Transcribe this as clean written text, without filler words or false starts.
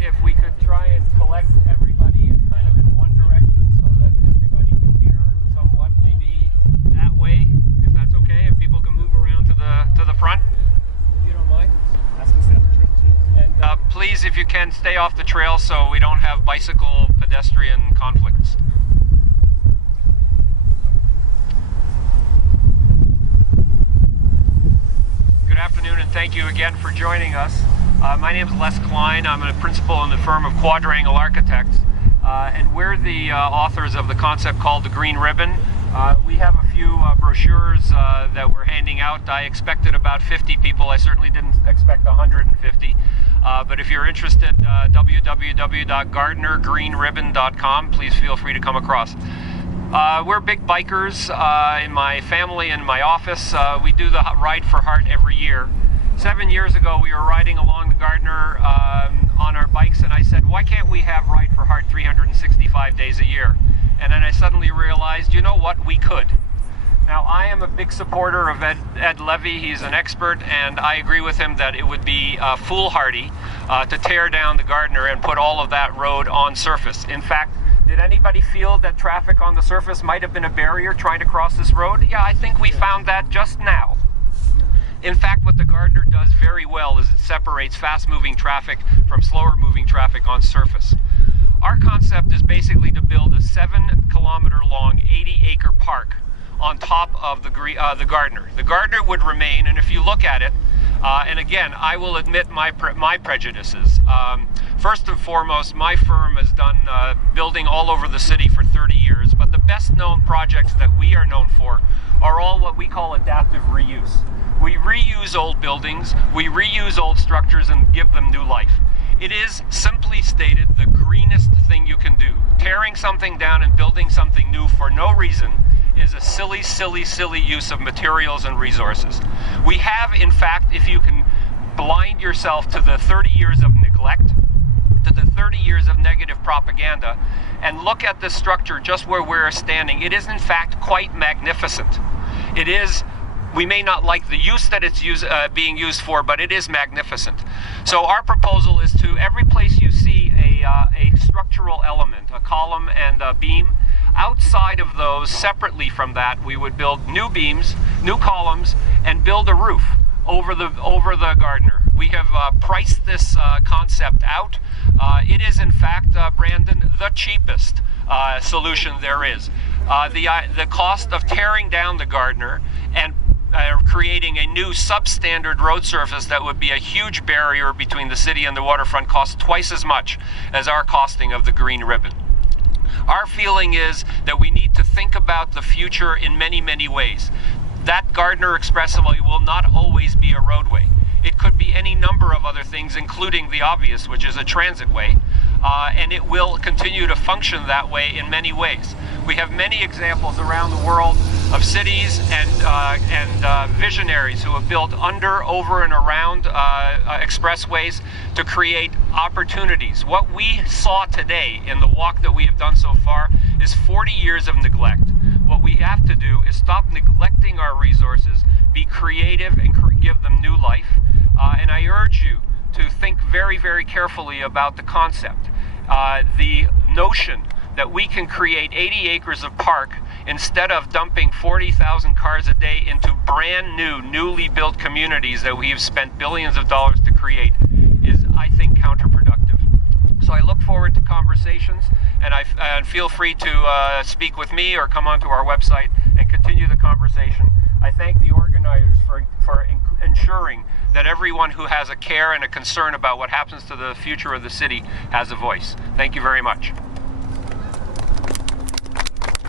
if we could try and collect everybody in kind of in one direction so that everybody can hear somewhat, maybe that way, if that's okay, if people can move around to the front, if you don't mind. And please, if you can, stay off the trail so we don't have bicycle pedestrian conflicts. Good afternoon, and thank you again for joining us. My name is Les Klein. I'm a principal in the firm of Quadrangle Architects, and we're the authors of the concept called the Green Ribbon. We have a few brochures that we're handing out. I expected about 50 people. I certainly didn't expect 150. But if you're interested, www.gardnergreenribbon.com. Please feel free to come across. We're big bikers in my family and my office. We do the Ride for Heart every year. 7 years ago, we were riding along the Gardner on our bikes, and I said, why can't we have Ride for Heart 365 days a year? And then I suddenly realized, you know what, we could. Now, I am a big supporter of Ed Levy. He's an expert, and I agree with him that it would be foolhardy to tear down the Gardner and put all of that road on surface. In fact, did anybody feel that traffic on the surface might have been a barrier trying to cross this road? Yeah, I think we found that just now. In fact, what the Gardner does very well is it separates fast-moving traffic from slower-moving traffic on surface. Our concept is basically to build a 7-kilometer-long, 80-acre park on top of the Gardner. The Gardner would remain, and if you look at it, and again, I will admit my prejudices. First and foremost, my firm has done building all over the city for 30 years, but the best known projects that we are known for are all what we call adaptive reuse. We reuse old buildings, we reuse old structures and give them new life. It is, simply stated, the greenest thing you can do. Tearing something down and building something new for no reason is a silly, silly, silly use of materials and resources. We have, in fact, if you can blind yourself to the 30 years of neglect, to the 30 years of negative propaganda, and look at this structure just where we're standing, it is in fact quite magnificent. It is, we may not like the use that it's being used for, but it is magnificent. So our proposal is to, every place you see a structural element, a column and a beam, outside of those, separately from that, we would build new beams, new columns, and build a roof over the Gardner. We have priced this concept out. It is, in fact, Brandon, the cheapest solution there is. The cost of tearing down the Gardner and creating a new substandard road surface that would be a huge barrier between the city and the waterfront costs twice as much as our costing of the Green Ribbon. Our feeling is that we need to think about the future in many, many ways. That Gardner Expressway will not always be a roadway. It could be any number of other things, including the obvious, which is a transit way, and it will continue to function that way in many ways. We have many examples around the world of cities and visionaries who have built under, over, and around expressways to create opportunities. What we saw today in the walk that we have done so far is 40 years of neglect. What we have to do is stop neglecting our resources, be creative, and give them new life. And I urge you to think very, very carefully about the concept. The notion that we can create 80 acres of park instead of dumping 40,000 cars a day into brand new, newly built communities that we've spent billions of dollars to create is, I think, counterproductive. So I look forward to conversations, and feel free to speak with me or come onto our website and continue the conversation. I thank the organizers for ensuring that everyone who has a care and a concern about what happens to the future of the city has a voice. Thank you very much.